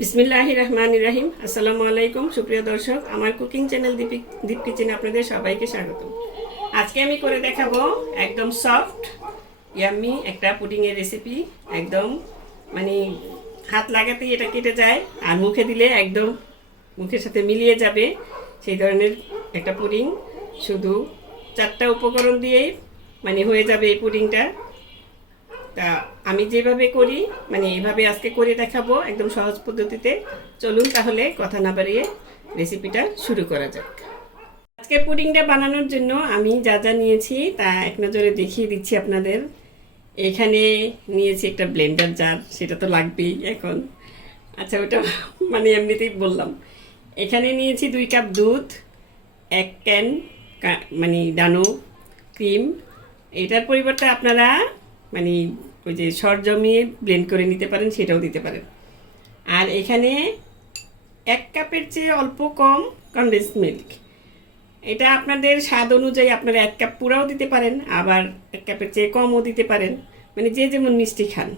বিসমিল্লাহির রহমানির রহিম। আসসালামু আলাইকুম সুপ্রিয় দর্শক, আমার কুকিং চ্যানেল দীপ কিচেনে আপনাদের সবাইকে স্বাগত। আজকে আমি করে দেখাবো একদম সফট ইয়াম্মি একটা পুডিংয়ের রেসিপি। একদম মানে হাত লাগাতেই এটা কেটে যায় আর মুখে দিলে একদম মুখের সাথে মিলিয়ে যাবে সেই ধরনের একটা পুডিং। শুধু 4টা উপকরণ দিয়েই মানে হয়ে যাবে এই পুডিংটা। তা আমি যেভাবে করি মানে এইভাবে আজকে করে দেখাবো একদম সহজ পদ্ধতিতে। চলুন তাহলে কথা না বাড়িয়ে রেসিপিটা শুরু করা যাক। আজকে পুডিংটা বানানোর জন্য আমি যা যা নিয়েছি তা এক নজরে দেখিয়ে দিচ্ছি আপনাদের। এখানে নিয়েছি একটা ব্লেন্ডার জার, সেটা তো লাগবেই এখন। আচ্ছা, ওটা মানে এমনিতেই বললাম। এখানে নিয়েছি 2 কাপ দুধ, 1 ক্যান মানে ডানো ক্রিম। এটার পরিবর্তে আপনারা মানে ওই যে সর জমিয়ে ব্লেন্ড করে নিতে পারেন, সেটাও দিতে পারেন। আর এখানে 1 কাপের চেয়ে অল্প কম কনডেন্স মিল্ক। এটা আপনাদের স্বাদ অনুযায়ী আপনারা 1 কাপ পুরাও দিতে পারেন, আবার 1 কাপের চেয়ে কমও দিতে পারেন, মানে যে যেমন মিষ্টি খান।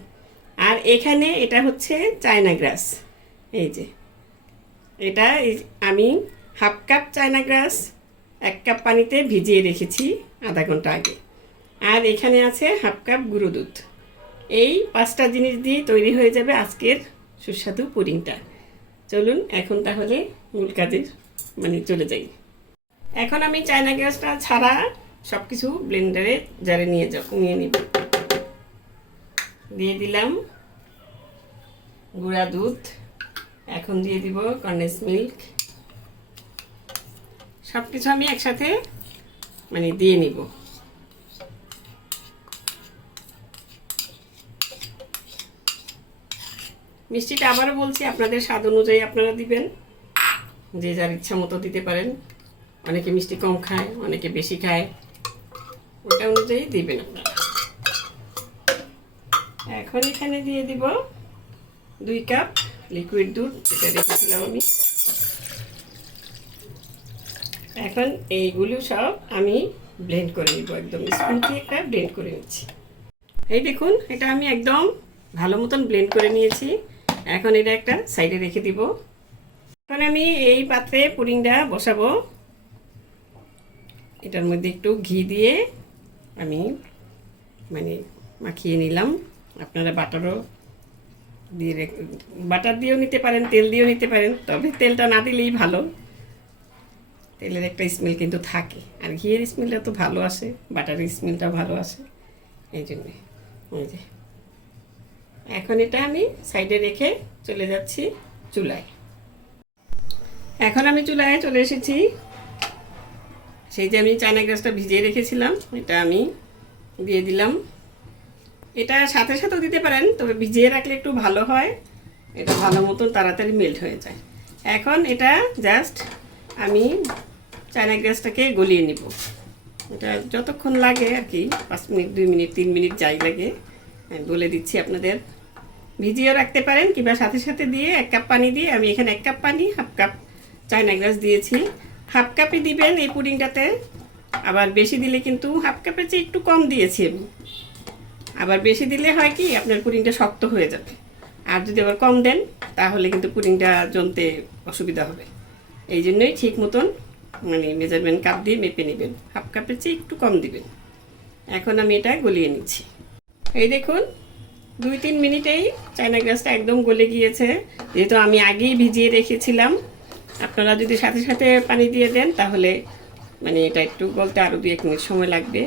আর এখানে এটা হচ্ছে চায়না গ্রাস। এই যে এটা আমি 1/2 কাপ চায়না গ্রাস 1 কাপ পানিতে ভিজিয়ে রেখেছি আধা ঘন্টা আগে। আর এখানে আছে 1/2 কাপ গুঁড়ো দুধ। এই 5টা জিনিস দিয়ে তৈরি হয়ে যাবে আজকের সুস্বাদু পুডিংটা। চলুন এখন তাহলে মূল কাজে মানে চলে যাই। এখন আমি চায়না গ্রাসটা ছাড়া সব কিছু ব্লেন্ডারে জারে নিয়ে নিব। দিয়ে দিলাম গুঁড়া দুধ, এখন দিয়ে দিব কনডেন্স মিল্ক। সব কিছু আমি একসাথে মানে দিয়ে নিব। মিষ্টিটা আবারও বলছি, আপনাদের স্বাদ অনুযায়ী আপনারা দিবেন, যে যার ইচ্ছা মতো দিতে পারেন। অনেকে মিষ্টি কম খায়, অনেকে বেশি খায়, ওটা অনুযায়ী দিবেন আপনারা। এখন এখানে দিয়ে দিব 2 কাপ লিকুইড দুধ, যেটা রেখেছিলাম আমি। এখন এইগুলো সব আমি ব্লেন্ড করে নিব, একদম স্মুথলি একটা ব্লেন্ড করে নিচ্ছি। এই দেখুন, এটা আমি একদম ভালো মতন ব্লেন্ড করে নিয়েছি। এখন এটা একটা সাইডে রেখে দিব। এখন আমি এই পাত্রে পুডিংটা বসাবো। এটার মধ্যে একটু ঘি দিয়ে আমি মানে মাখিয়ে নিলাম। আপনারা বাটারও দিয়ে বাটার দিয়েও নিতে পারেন, তেল দিয়েও নিতে পারেন, তবে তেলটা না দিলেই ভালো। তেলের একটা স্মেল কিন্তু থাকে, আর ঘিয়ের স্মেলটা তো ভালো আসে, বাটারের স্মেলটা ভালো আসে, এই জন্যে। ওই যে এখন এটা আমি সাইডে রেখে চলে যাচ্ছি চুলায়। এখন আমি চুলায় চলে এসেছি। সেই যে আমি চায়না গ্রাসটা ভিজিয়ে রেখেছিলাম, এটা আমি দিয়ে দিলাম। এটা সাথে সাথেও দিতে পারেন, তবে ভিজিয়ে রাখলে একটু ভালো হয়, এটা ভালো মতন তাড়াতাড়ি মেল্ট হয়ে যায়। এখন এটা জাস্ট আমি চায়না গ্রাসটাকে গলিয়ে নিব। এটা যতক্ষণ লাগে আর কি, 5 মিনিট 2 মিনিট 3 মিনিট যাই লাগে, বলে দিচ্ছি আপনাদের। ভিজিয়েও রাখতে পারেন কিংবা সাথে সাথে দিয়ে 1 কাপ পানি দিয়ে, আমি এখানে 1 কাপ পানি 1/2 কাপ চায়না গ্রাস দিয়েছি। 1/2 কাপই দিবেন এই পুডিংটাতে, আবার বেশি দিলে কিন্তু 1/2 কাপের চেয়ে একটু কম দিয়েছি আমি। আবার বেশি দিলে হয় কি, আপনার পুডিংটা শক্ত হয়ে যাবে। আর যদি আবার কম দেন তাহলে কিন্তু পুডিংটা জমতে অসুবিধা হবে। এই জন্যই ঠিক মতন মানে মেজারমেন্ট কাপ দিয়ে মেপে নেবেন, 1/2 কাপের চেয়ে একটু কম দিবেন। এখন আমি এটা গলিয়ে নিচ্ছি। এই দেখুন 2-3 মিনিটেই চায়না গ্রাসটা একদম গলে গিয়েছে, যেহেতু আমি আগেই ভিজিয়ে রেখেছিলাম। আপনারা যদি সাথে সাথে পানি দিয়ে দেন তাহলে মানে এটা একটু গলতে আরও 2-1 মিনিট সময় লাগবে।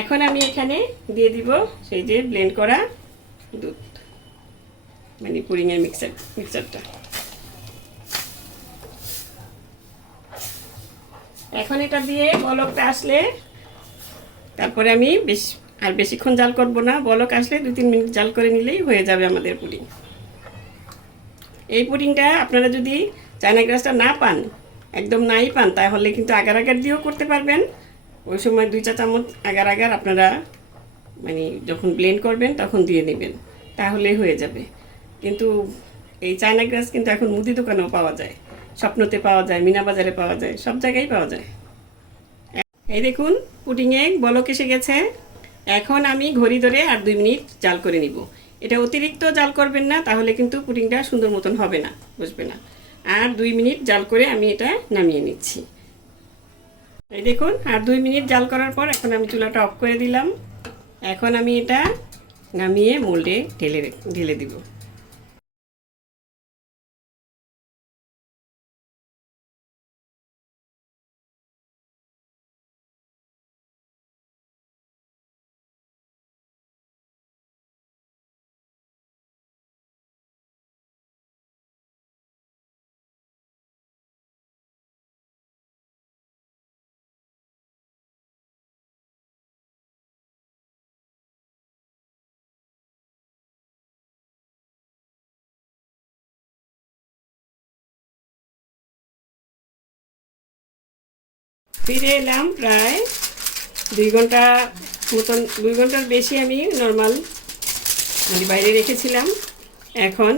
এখন আমি এখানে দিয়ে দিব সেই যে ব্লেন্ড করা দুধ, মানে পুডিংয়ের মিক্সারটা। এখন এটা দিয়ে বলকটা আসলে তারপরে আমি বেশিক্ষণ জাল করব না, বলক আসলে 2-3 মিনিট জাল করে নিলেই হয়ে যাবে আমাদের পুডিং। এই পুডিংটা আপনারা যদি চায়না গ্রাসটা না পান, একদম নাই পান, তাহলে কিন্তু আগার আগার দিয়েও করতে পারবেন। ওই সময় 2 চা চামচ আগার আগার আপনারা মানে যখন ব্লেন্ড করবেন তখন দিয়ে নেবেন, তাহলে হয়ে যাবে। কিন্তু এই চায়না গ্রাস কিন্তু এখন মুদি দোকানেও পাওয়া যায়, স্বপ্নতে পাওয়া যায়, মিনা বাজারে পাওয়া যায়, সব জায়গায় পাওয়া যায়। এই দেখুন পুডিংয়ে বলক এসে গেছে। এখন আমি ঘড়ি ধরে আর 2 মিনিট জাল করে নিব। এটা অতিরিক্ত জাল করবেন না, তাহলে কিন্তু পুডিংটা সুন্দর মতন হবে না, বুঝবে না। আর 2 মিনিট জাল করে আমি এটা নামিয়ে নিচ্ছি। এই দেখুন, আর 2 মিনিট জাল করার পর এখন আমি চুলাটা অফ করে দিলাম। এখন আমি এটা নামিয়ে মোল্ডে ঢেলে দিব। ফিরে এলাম প্রায় 2 ঘন্টা মতন, 2 ঘন্টার বেশি আমি নর্মাল মানে বাইরে রেখেছিলাম। এখন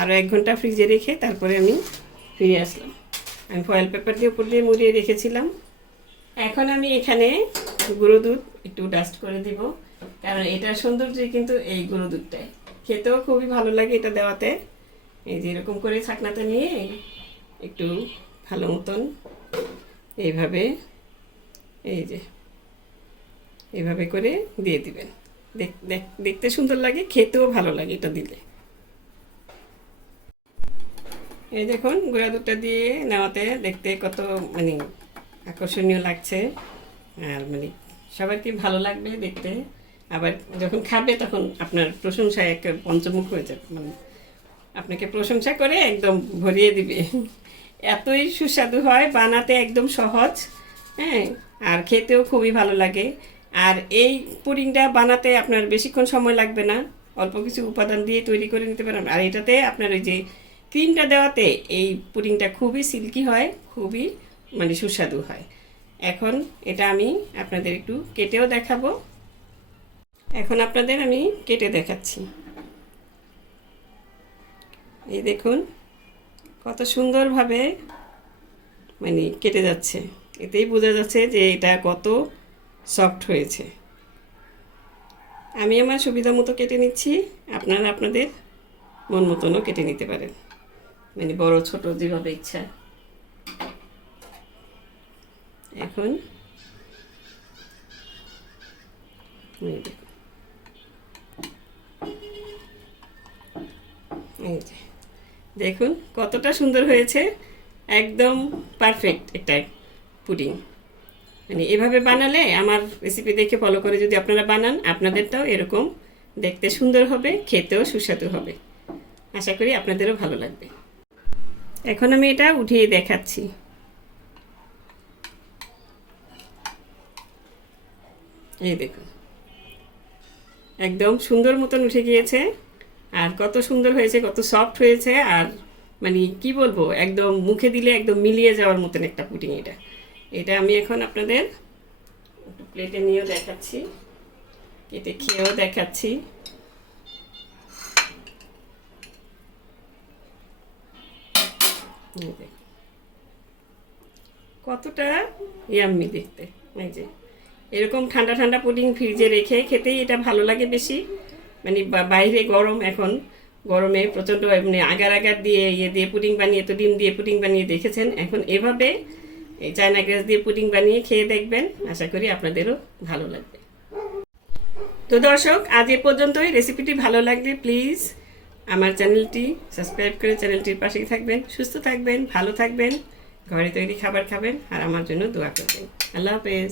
আরও 1 ঘন্টা ফ্রিজে রেখে তারপরে আমি ফিরে আসলাম। আমি ফয়েল পেপার দিয়ে উপর দিয়ে মুড়িয়ে রেখেছিলাম। এখন আমি এখানে গুঁড়ো দুধ একটু ডাস্ট করে দিব, কারণ এটার সৌন্দর্যই কিন্তু এই গুঁড়ো দুধটাই। খেতেও খুবই ভালো লাগে এটা দেওয়াতে। এই যে এরকম করে ছাকনাতে নিয়ে একটু ভালো মতন এইভাবে, এই যে এইভাবে করে দিয়ে দিবেন। দেখতে সুন্দর লাগে, খেতেও ভালো লাগে এটা দিলে। এই দেখুন, গুঁড়া দুধটা দিয়ে নেওয়াতে দেখতে কত মানে আকর্ষণীয় লাগছে, আর মানে সবাইকে ভালো লাগবে দেখতে। আবার যখন খাবে তখন আপনার প্রশংসায় একটা পঞ্চমুখ হয়ে যাবে, মানে আপনাকে প্রশংসা করে একদম ভরিয়ে দিবে। এতই সুস্বাদু হয়, বানাতে একদম সহজ, হ্যাঁ, আর খেতেও খুবই ভালো লাগে। আর এই পুডিংটা বানাতে আপনার বেশিক্ষণ সময় লাগবে না, অল্প কিছু উপাদান দিয়ে তৈরি করে নিতে পারেন। আর এটাতে আপনার ওই যে ক্রিমটা দেওয়াতে এই পুডিংটা খুবই সিল্কি হয়, খুবই মানে সুস্বাদু হয়। এখন এটা আমি আপনাদের একটু কেটেও দেখাবো। এখন আপনাদের আমি কেটে দেখাচ্ছি। এই দেখুন কত সুন্দরভাবে মানে কেটে যাচ্ছে, এতেই বোঝা যাচ্ছে যে এটা কত সফট হয়েছে। আমি আমার সুবিধা মতো কেটে নিচ্ছি, আপনারা আপনাদের মন মতনও কেটে নিতে পারেন, মানে বড় ছোট যেভাবে ইচ্ছা। এখন এই যে দেখুন কতটা সুন্দর হয়েছে, একদম পারফেক্ট একটা পুডিং। মানে এভাবে বানালে আমার রেসিপি দেখে ফলো করে যদি আপনারা বানান, আপনাদেরটাও এরকম দেখতে সুন্দর হবে, খেতেও সুস্বাদু হবে। আশা করি আপনাদেরও ভালো লাগবে। এখন আমি এটা উঠিয়ে দেখাচ্ছি। এই দেখুন একদম সুন্দর মতন উঠে গিয়েছে, আর কত সুন্দর হয়েছে, কত সফট হয়েছে। আর মানে কি বলবো, একদম মুখে দিলে একদম মিলিয়ে যাওয়ার মতন একটা পুডিং এটা। এটা আমি এখন আপনাদের একটু প্লেটে নিয়েও দেখাচ্ছি, কেটে খেয়েও দেখাচ্ছি। কতটা ইয়াম্মি দেখতে। এই যে এরকম ঠান্ডা ঠান্ডা পুডিং ফ্রিজে রেখে খেতেই এটা ভালো লাগে বেশি। মানে বাইরে গরম, এখন গরমে প্রচণ্ড মানে আগার আগার দিয়ে দিয়ে পুডিং বানিয়ে, তো ডিম দিয়ে পুডিং বানিয়ে দেখেছেন, এখন এভাবে এই চায়না গ্রাস দিয়ে পুডিং বানিয়ে খেয়ে দেখবেন, আশা করি আপনাদেরও ভালো লাগবে। তো দর্শক, আজ এ পর্যন্তই। রেসিপিটি ভালো লাগলে প্লিজ আমার চ্যানেলটি সাবস্ক্রাইব করে চ্যানেলটির পাশেই থাকবেন। সুস্থ থাকবেন, ভালো থাকবেন, ঘরে তৈরি খাবার খাবেন, আর আমার জন্য দোয়া করবেন। আল্লাহ হাফেজ।